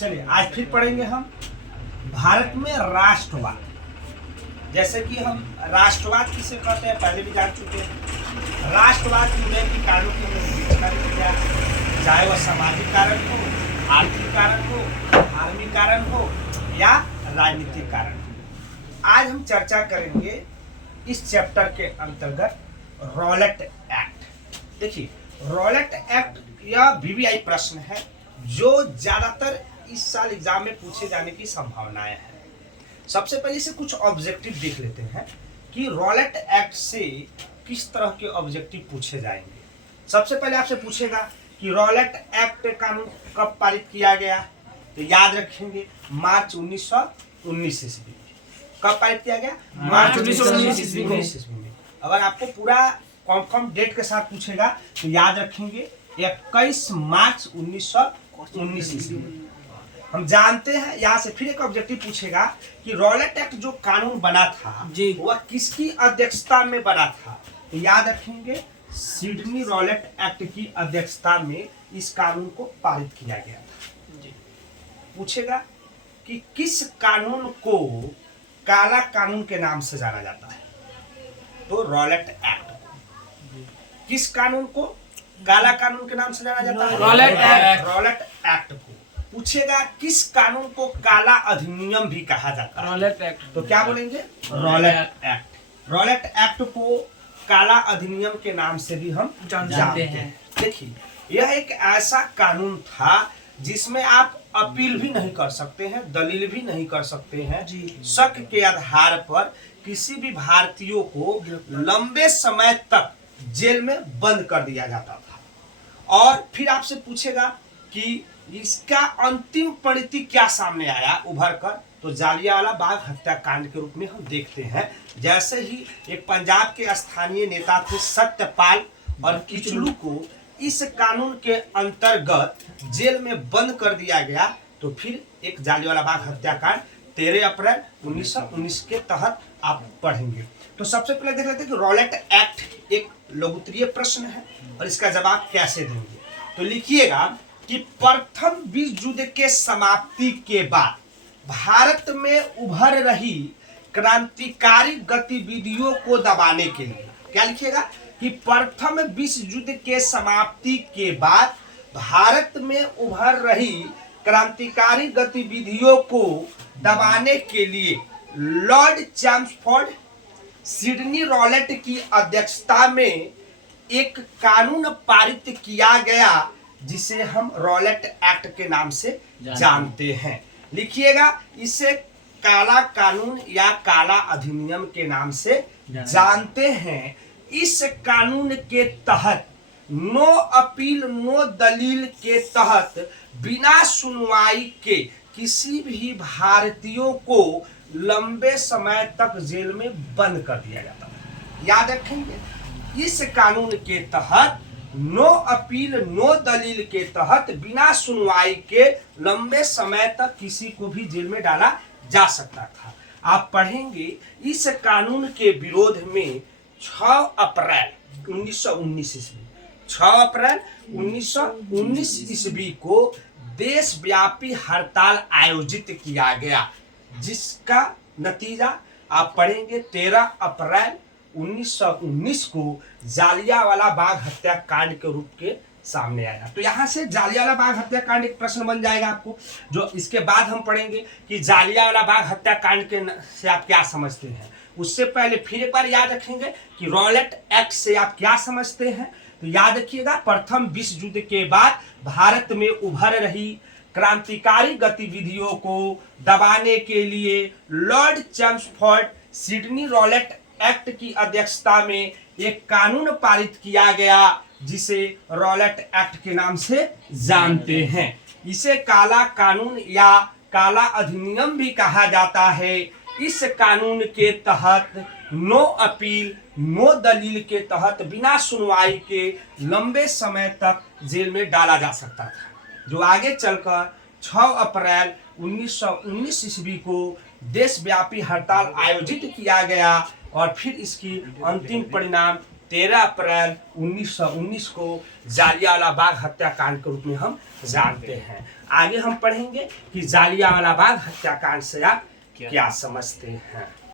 चलिए आज फिर पढ़ेंगे हम भारत में राष्ट्रवाद। जैसे कि हम राष्ट्रवाद किसे कहते हैं पहले भी जान चुके हैं। राष्ट्रवाद की उदय के कारणों की हमने विवेचना किया, चाहे वह सामाजिक कारण हो, आर्थिक कारण हो, धार्मिक कारण हो या राजनीतिक कारण हो। आज हम चर्चा करेंगे इस चैप्टर के अंतर्गत रॉलेट एक्ट। देखिए रॉलेट एक्ट यह वीवीआई प्रश्न है जो ज्यादातर इस साल एग्जाम में पूछे जाने की संभावनाएं हैं। सबसे पहले से कुछ ऑब्जेक्टिव देख लेते हैं कि रॉलेट एक्ट से किस तरह के ऑब्जेक्टिव पूछे जाएंगे। सबसे पहले आपसे पूछेगा कि रॉलेट एक्ट कानून कब पारित किया गया, तो याद रखेंगे मार्च 1919 ईस्वी। कब पारित किया गया? मार्च 1919 ईस्वी में। अगर आपको पूरा कॉन्फर्म डेट के साथ पूछेगा तो याद रखेंगे 21 मार्च 1919 ईस्वी में। हम जानते हैं यहाँ से फिर एक ऑब्जेक्टिव पूछेगा कि रॉलेट एक्ट जो कानून बना था वह किसकी अध्यक्षता में बना था, तो याद रखेंगे सिडनी रॉलेट एक्ट की अध्यक्षता में इस कानून को पारित किया गया था। पूछेगा कि किस कानून को काला कानून के नाम से जाना जाता है, तो रॉलेट एक्ट। किस कानून को काला कानून के नाम से जाना जाता है? रॉलेट एक्ट को। पूछेगा किस कानून को काला अधिनियम भी कहा जाता है, रॉलेट एक्ट। तो क्या बोलेंगे? Rowlatt act. रॉलेट एक्ट को काला अधिनियम के नाम से भी हम जानते हैं। देखिए यह एक ऐसा कानून था जिसमें आप अपील भी नहीं कर सकते हैं, दलील भी नहीं कर सकते हैं। शक के आधार पर किसी भी भारतीयों को लंबे समय तक जेल में बंद कर दिया जाता था। और फिर आपसे पूछेगा कि इसका अंतिम परिणति क्या सामने आया उभर कर, तो जालियांवाला बाग हत्याकांड के रूप में हम देखते हैं। जैसे ही एक पंजाब के स्थानीय नेता थे सत्यपाल और किचलू को इस कानून के अंतर्गत जेल में बंद कर दिया गया, तो फिर एक जालियांवाला बाग हत्याकांड 13 अप्रैल 1919 के तहत आप पढ़ेंगे। तो सबसे पहले देख लेते हैं कि रॉलेट एक्ट एक लघुत्तरीय प्रश्न है और इसका जवाब कैसे देंगे। तो लिखिएगा कि प्रथम विश्व युद्ध के समाप्ति के बाद भारत में उभर रही क्रांतिकारी गतिविधियों को दबाने के लिए, क्या लिखिएगा कि प्रथम विश्व युद्ध के समाप्ति के बाद भारत में उभर रही क्रांतिकारी गतिविधियों को दबाने के लिए लॉर्ड चैम्सफोर्ड सिडनी रॉलेट की अध्यक्षता में एक कानून पारित किया गया जिसे हम रॉलेट एक्ट के नाम से जानते हैं। लिखिएगा इसे काला कानून या काला अधिनियम के नाम से जानते हैं। इस कानून के तहत नो अपील नो दलील के तहत बिना सुनवाई के किसी भी भारतीयों को लंबे समय तक जेल में बंद कर दिया जाता था। याद रखेंगे इस कानून के तहत नो अपील नो दलील के तहत बिना सुनवाई के लंबे समय तक किसी को भी जेल में डाला जा सकता था। आप पढ़ेंगे इस कानून के विरोध में 6 अप्रैल 1919 ईस्वी 6 अप्रैल 1919 ईस्वी को देशव्यापी हड़ताल आयोजित किया गया, जिसका नतीजा आप पढ़ेंगे 13 अप्रैल 1919 को जालियांवाला बाग हत्याकांड के रूप के सामने आया। तो यहाँ से जालियांवाला बाग हत्याकांड एक प्रश्न बन जाएगा आपको, जो इसके बाद हम पढ़ेंगे कि जालियांवाला बाग हत्याकांड के से आप क्या समझते हैं। उससे पहले फिर एक बार याद रखेंगे कि रॉलेट एक्ट से आप क्या समझते हैं। तो याद रखिएगा प्रथम विश्व युद्ध के बाद भारत में उभर रही क्रांतिकारी गतिविधियों को दबाने के लिए Lord Chelmsford Sydney Rowlatt act की अध्यक्षता में एक कानून पारित किया गया जिसे रॉलेट एक्ट के नाम से जानते हैं। इसे काला कानून या काला अधिनियम भी कहा जाता है। इस कानून के तहत नो अपील नो दलील के तहत बिना सुनवाई के लंबे समय तक जेल में डाला जा सकता था, जो आगे चलकर 6 अप्रैल 1919 ईस्वी को देशव्यापी हड़ताल आयोजित किया गया और फिर इसकी अंतिम परिणाम 13 अप्रैल 1919 को जालियांवाला बाग हत्याकांड के रूप में हम जानते हैं। आगे हम पढ़ेंगे कि जालियांवाला बाग हत्याकांड से आप क्या समझते हैं।